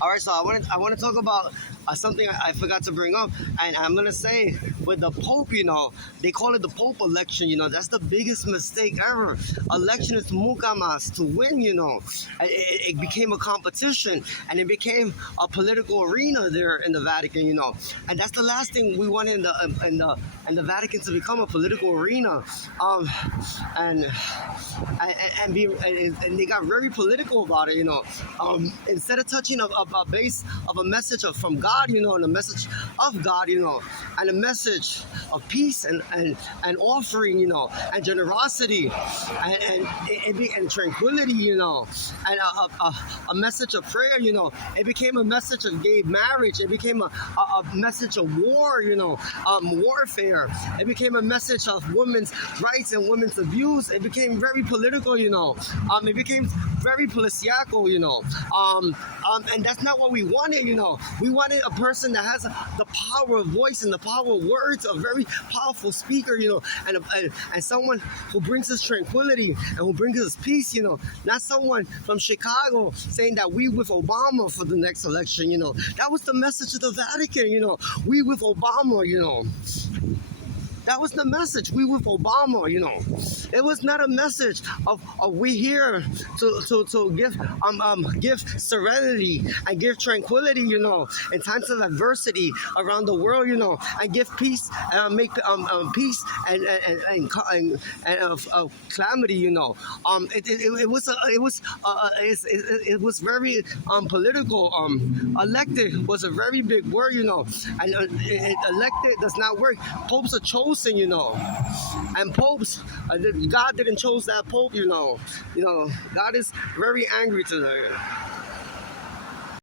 All right, so I want to talk about something I forgot to bring up, and I'm gonna say with the Pope, they call it the Pope election. That's the biggest mistake ever. Election is mukamas to win. It became a competition, and it became a political arena there in the Vatican. And that's the last thing we want in the Vatican, to become a political arena. And and they got very political about it. Instead of touching a base of a message from God, and a message of God, and a message of peace and offering, and generosity, and tranquility, and a message of prayer. It became a message of gay marriage. It became a message of war, warfare. It became a message of women's rights and women's abuse. It became very political. It became very policiacal. And that's not what we wanted. We wanted a person that has the power of voice and the power of words, a very powerful speaker, and someone who brings us tranquility and who brings us peace, not someone from Chicago saying that we with Obama for the next election. That was the message of the Vatican. We with Obama. That was the message. We with Obama. It was not a message of we here to give serenity and give tranquility. In times of adversity around the world. And give peace, make peace and calamity. It was very political. Elected was a very big word. And elected does not work. Popes are chosen. And popes, God didn't chose that pope. God is very angry today.